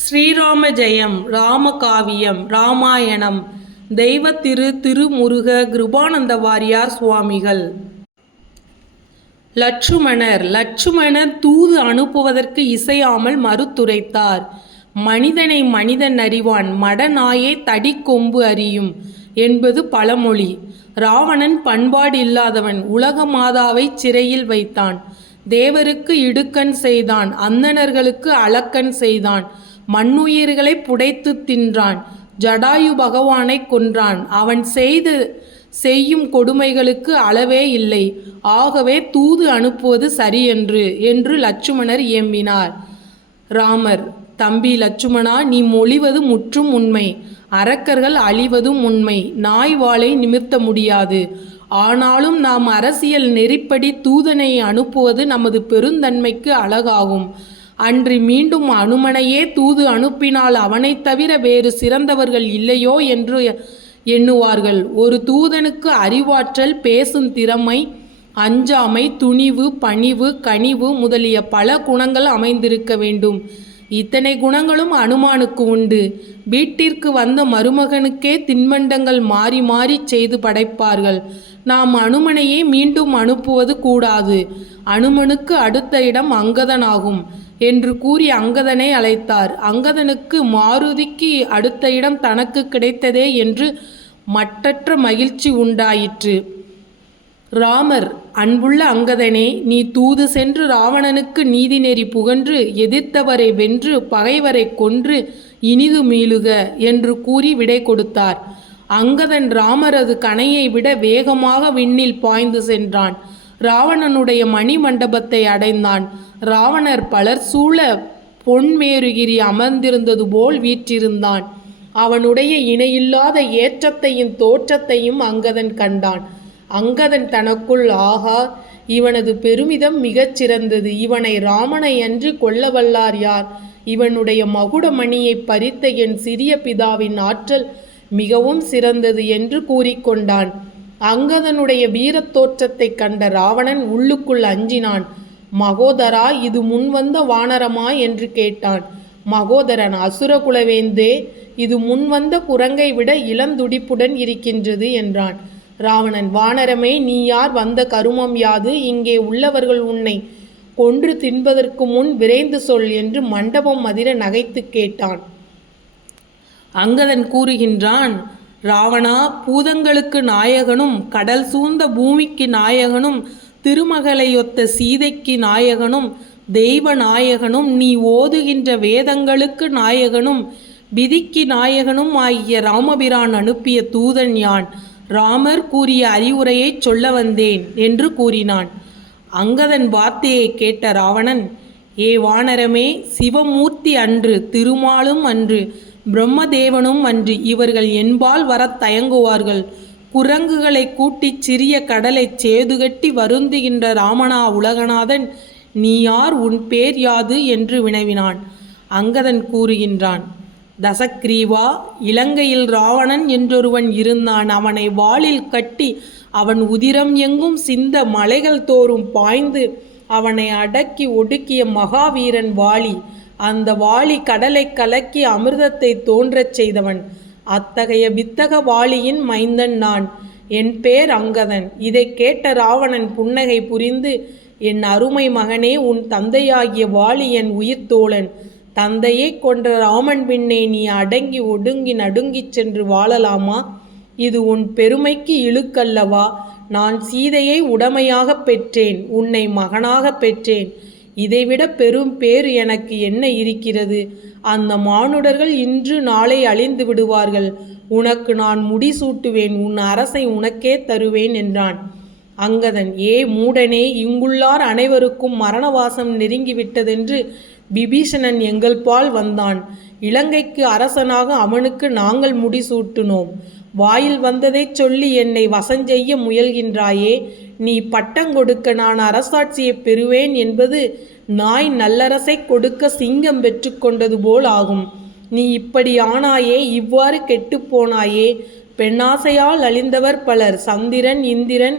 ஸ்ரீராம ஜெயம் ராமகாவியம் ராமாயணம் தெய்வ திரு திருமுருக கிருபானந்த வாரியார் சுவாமிகள். லட்சுமணர் லட்சுமணர் தூது அனுப்புவதற்கு இசையாமல் மறுத்துரைத்தார். மனிதனை மனிதன் அறிவான் மடநாயை தடிக்கொம்பு அறியும் என்பது பழமொழி. ராவணன் பண்பாடு இல்லாதவன் உலக மாதாவை சிறையில் வைத்தான். தேவருக்கு இடுக்கண் செய்தான் அந்தணர்களுக்கு அளக்கண் செய்தான். மண்ணுயிர்களை புடைத்து தின்றான். ஜடாயு பகவானை கொன்றான். அவன் செய்து செய்யும் கொடுமைகளுக்கு அளவே இல்லை. ஆகவே தூது அனுப்புவது சரியென்று என்று லட்சுமணர் இயம்பினார். ராமர் தம்பி லட்சுமணா நீ மொழிவது முற்றும் உண்மை. அரக்கர்கள் அழிவதும் உண்மை. நாய் வாளை நிமிர்த்த முடியாது. ஆனாலும் நாம் அரசியல் நெறிப்படி தூதனை அனுப்புவது நமது பெருந்தன்மைக்கு அழகாகும். அன்று மீண்டும் அனுமனையே தூது அனுப்பினால் அவனைத் தவிர வேறு சிறந்தவர்கள் இல்லையோ என்று எண்ணுவார்கள். ஒரு தூதனுக்கு அறிவாற்றல் பேசும் திறமை அஞ்சாமை துணிவு பணிவு கனிவு முதலிய பல குணங்கள் அமைந்திருக்க வேண்டும். இத்தனை குணங்களும் அனுமானுக்கு உண்டு. வீட்டிற்கு வந்த மருமகனுக்கே தின்பண்டங்கள் மாறி மாறி செய்து படைப்பார்கள். நாம் அனுமனையே மீண்டும் அனுப்புவது கூடாது. அனுமனுக்கு அடுத்த இடம் அங்கதனாகும். என்று கூறி அங்கதனை அழைத்தார். அங்கதனுக்கு மாருதிக்கு அடுத்த இடம் தனக்கு கிடைத்ததே என்று மட்டற்ற மகிழ்ச்சி உண்டாயிற்று. ராமர் அன்புள்ள அங்கதனே நீ தூது சென்று ராவணனுக்கு நீதி நெறி புகன்று எதிர்த்தவரை வென்று பகைவரை கொன்று இனிது மீளுக என்று கூறி விடை கொடுத்தார். அங்கதன் ராமரது கணையை விட வேகமாக விண்ணில் பாய்ந்து சென்றான். ராவணனுடைய மணி மண்டபத்தை அடைந்தான். ராவணர் பலர் சூழ பொன்மேருகிரி அமர்ந்திருந்தது போல் வீற்றிருந்தான். அவனுடைய இணையில்லாத ஏற்றத்தையும் தோற்றத்தையும் அங்கதன் கண்டான். அங்கதன் தனக்குள் ஆகா இவனது பெருமிதம் மிகச் சிறந்தது. இவனை ராமனை அன்று கொல்லவல்லார் யார்? இவனுடைய மகுடமணியை பறித்த என் சிறிய பிதாவின் ஆற்றல் மிகவும் சிறந்தது என்று கூறிக்கொண்டான். அங்கதனுடைய வீரத் தோற்றத்தைக் கண்ட ராவணன் உள்ளுக்குள் அஞ்சினான். மகோதரா இது முன்வந்த வானரமா என்று கேட்டான். மகோதரன் அசுரகுலவேந்தே இது முன்வந்த குரங்கை விட இளந்துடிப்புடன் இருக்கின்றது என்றான். ராவணன் வானரமே நீ யார்? வந்த கருமம் யாது? இங்கே உள்ளவர்கள் உன்னை கொன்று தின்பதற்கு முன் விரைந்து சொல் என்று மண்டபம் மதிர நகைத்து கேட்டான். அங்கதன் கூறுகின்றான் ராவணா பூதங்களுக்கு நாயகனும் கடல் சூழ்ந்த பூமிக்கு நாயகனும் திருமகளையொத்த சீதைக்கு நாயகனும் தெய்வ நாயகனும் நீ ஓதுகின்ற வேதங்களுக்கு நாயகனும் விதிக்கு நாயகனும் ஆகிய ராமபிரான் அனுப்பிய தூதன் யான். ராமர் கூறிய அறிவுரையை சொல்ல வந்தேன் என்று கூறினான். அங்கதன் வார்த்தையை கேட்ட ராவணன் ஏ வானரமே சிவமூர்த்தி அன்று திருமாலும் அன்று பிரம்மதேவனும் அன்று இவர்கள் என்பால் வரத் தயங்குவார்கள். குரங்குகளை கூட்டிச் சிறிய கடலைச் சேதுகட்டி வருந்துகின்ற ராமனா உலகநாதன் நீ யார்? உன் பேர் யாது என்று வினவினான். அங்கதன் கூறுகின்றான் தசக்ரீவா இலங்கையில் ராவணன் என்றொருவன் இருந்தான். அவனை வாளில் கட்டி அவன் உதிரம் எங்கும் சிந்த மலைகள் தோறும் பாய்ந்து அவனை அடக்கி ஒடுக்கிய மகாவீரன் வாலி அந்த வாளி கடலை கலக்கி அமிர்தத்தை தோன்றச் செய்தவன். அத்தகைய வித்தக வாளியின் மைந்தன் நான். என் பேர் அங்கதன். இதை கேட்ட ராவணன் புன்னகை புரிந்து என் அருமை மகனே உன் தந்தையாகிய வாலி என் உயிர் தோழன். தந்தையை கொன்ற ராமன் பின்னே நீ அடங்கி ஒடுங்கி நடுங்கிச் சென்று வாழலாமா? இது உன் பெருமைக்கு இழுக்கல்லவா? நான் சீதையை உடமையாக பெற்றேன் உன்னை மகனாக பெற்றேன். இதைவிட பெரும் பேர் எனக்கு என்ன இருக்கிறது? அந்த மானுடர்கள் இன்று நாளை அழிந்து விடுவார்கள். உனக்கு நான் முடிசூட்டுவேன் உன் அரசை உனக்கே தருவேன் என்றான். அங்கதன் ஏ மூடனே இங்குள்ளார் அனைவருக்கும் மரணவாசம் நெருங்கிவிட்டதென்று விபீஷணன் எங்கள் பால் வந்தான். இலங்கைக்கு அரசனாக அவனுக்கு நாங்கள் முடிசூட்டினோம். வாயில் வந்ததைச் சொல்லி என்னை வசஞ்செய்ய முயல்கின்றாயே நீ பட்டங்கொடுக்க நான் அரசாட்சியை பெறுவேன் என்பது நாய் நல்லரசை கொடுக்க சிங்கம் பெற்றுக்கொண்டது போல் ஆகும். நீ இப்படி ஆனாயே இவ்வாறு கெட்டுப்போனாயே பெண்ணாசையால் அழிந்தவர் பலர் சந்திரன் இந்திரன்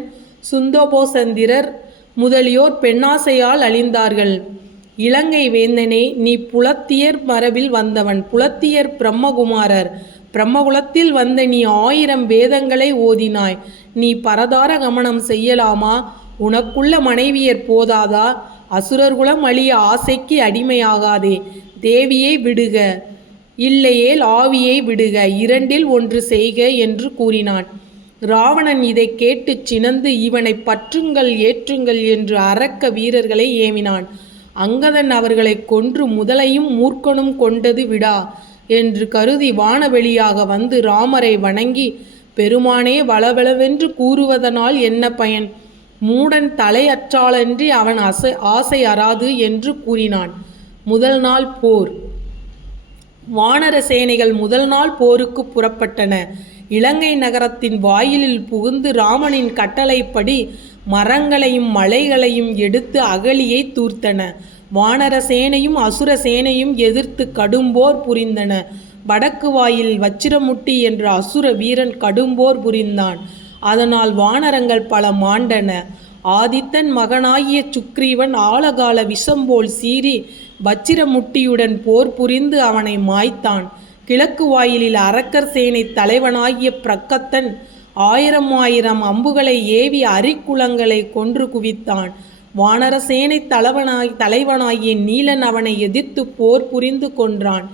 சுந்தோபோசந்திரர் முதலியோர் பெண்ணாசையால் அழிந்தார்கள். இலங்கை வேந்தனே நீ புலத்தியர் மரபில் வந்தவன் புலத்தியர் பிரம்மகுமாரர். பிரம்மகுலத்தில் வந்த நீ ஆயிரம் வேதங்களை ஓதினாய். நீ பரதார கமனம் செய்யலாமா? உனக்குள்ள மனைவியர் போதாதா? அசுரர்குலம் அழிய ஆசைக்கு அடிமையாகாதே. தேவியை விடுக. இல்லையேல் ஆவியை விடுக. இரண்டில் ஒன்று செய்க என்று கூறினான். ராவணன் இதை கேட்டுச் சினந்து இவனை பற்றுங்கள் ஏற்றுங்கள் என்று அரக்க வீரர்களை ஏவினான். அங்கதன் அவர்களை கொன்று முதலையும் மூர்க்கனும் கொண்டது விடா. என்று கருதி வானவெளியாக வந்து ராமரை வணங்கி பெருமானே வளவளவென்று கூறுவதனால் என்ன பயன்? மூடன் தலையற்றாலன்றி அவன் அசை ஆசை அறாது என்று கூறினான். முதல் நாள் போர். வானர சேனைகள் முதல் நாள் போருக்கு புறப்பட்டன. இலங்கை நகரத்தின் வாயிலில் புகுந்து ராமனின் கட்டளைப்படி மரங்களையும் மலைகளையும் எடுத்து அகலியை தூர்த்தன. வானர சேனையும் அசுர சேனையும் எதிர்த்து கடும்போர் புரிந்தன. வடக்கு வாயில் வச்சிரமுட்டி என்ற அசுர வீரன் கடும்போர் புரிந்தான். அதனால் வானரங்கள் பல மாண்டன. ஆதித்தன் மகனாகிய சுக்ரீவன் ஆழகால விஷம்போல் சீறி வச்சிரமுட்டியுடன் போர் புரிந்து அவனை மாய்த்தான். கிழக்கு வாயிலில் அரக்கர் சேனை தலைவனாகிய பிரக்கத்தன் ஆயிரம் ஆயிரம் அம்புகளை ஏவி அரிக்குளங்களை கொன்று குவித்தான். வானரசேனை தலைவனாய் தலைவனாகிய நீலன் அவனை எதிர்த்து போர் புரிந்து கொன்றான்.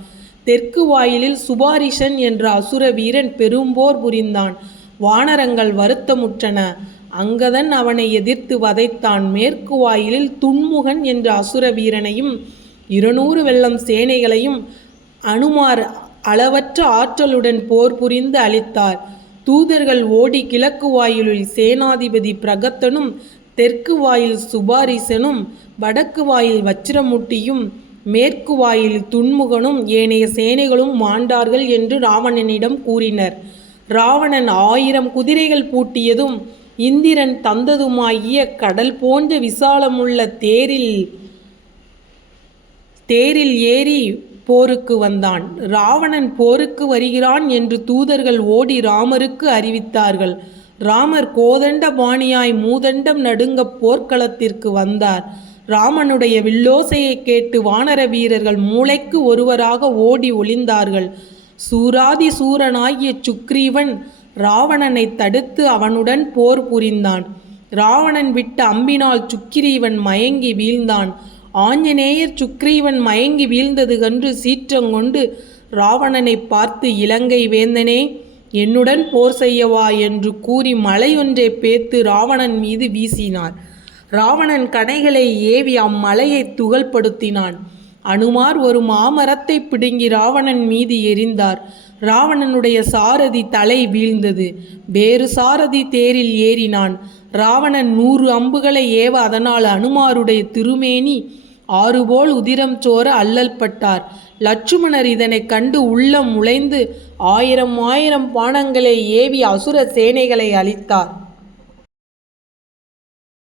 தெற்கு வாயிலில் சுபாரிஷன் என்ற அசுர வீரன் பெரும்போர் புரிந்தான். வானரங்கள் வருத்தமுற்றன. அங்கதன் அவனை எதிர்த்து வதைத்தான். மேற்கு வாயிலில் துன்முகன் என்ற அசுர வீரனையும் இருநூறு வெள்ளம் சேனைகளையும் அனுமார் அளவற்ற ஆற்றலுடன் போர் புரிந்து அளித்தார். தூதர்கள் ஓடி கிழக்கு வாயிலில் சேனாதிபதி பிரகத்தனும் தெற்கு வாயில் சுபாரிசனும் வடக்கு வாயில் வச்சிரமுட்டியும் மேற்கு வாயில் துன்முகனும் ஏனைய சேனைகளும் மாண்டார்கள் என்று ராவணனிடம் கூறினர். ராவணன் ஆயிரம் குதிரைகள் பூட்டியதும் இந்திரன் தந்ததுமாகிய கடல் போன்ற விசாலமுள்ள தேரில் தேரில் ஏறி போருக்கு வந்தான். ராவணன் போருக்கு வருகிறான் என்று தூதர்கள் ஓடி ராமருக்கு அறிவித்தார்கள். ராமர் கோதண்ட பாணியாய் மூதண்டம் நடுங்க போர்க்களத்திற்கு வந்தார். ராமனுடைய வில்லோசையை கேட்டு வானர வீரர்கள் மூளைக்கு ஒருவராக ஓடி ஒளிந்தார்கள். சூராதி சூரனாகிய சுக்ரீவன் ராவணனை தடுத்து அவனுடன் போர் புரிந்தான். ராவணன் விட்ட அம்பினால் சுக்கிரீவன் மயங்கி வீழ்ந்தான். ஆஞ்சநேயர் சுக்ரீவன் மயங்கி வீழ்ந்தது கன்று சீற்றங்கொண்டு ராவணனை பார்த்து இலங்கை வேந்தனே என்னுடன் போர் செய்யவா என்று கூறி மலையொன்றை பேத்து ராவணன் மீது வீசினார். ராவணன் கணைகளை ஏவி அம்மலையை துகள்படுத்தினான். அனுமார் ஒரு மாமரத்தை பிடுங்கி ராவணன் மீது எரிந்தார் ராவணனுடைய சாரதி தலை வீழ்ந்தது. வேறு சாரதி தேரில் ஏறினான். ராவணன் நூறு அம்புகளை ஏவ அதனால் அனுமாருடைய திருமேனி ஆறுபோல் உதிரம் சோர அல்லல் பட்டார். லட்சுமணர் இதனைக் கண்டு உள்ளம் முளைந்து ஆயிரம் ஆயிரம் பானங்களை ஏவி அசுர சேனைகளை அழித்தார்.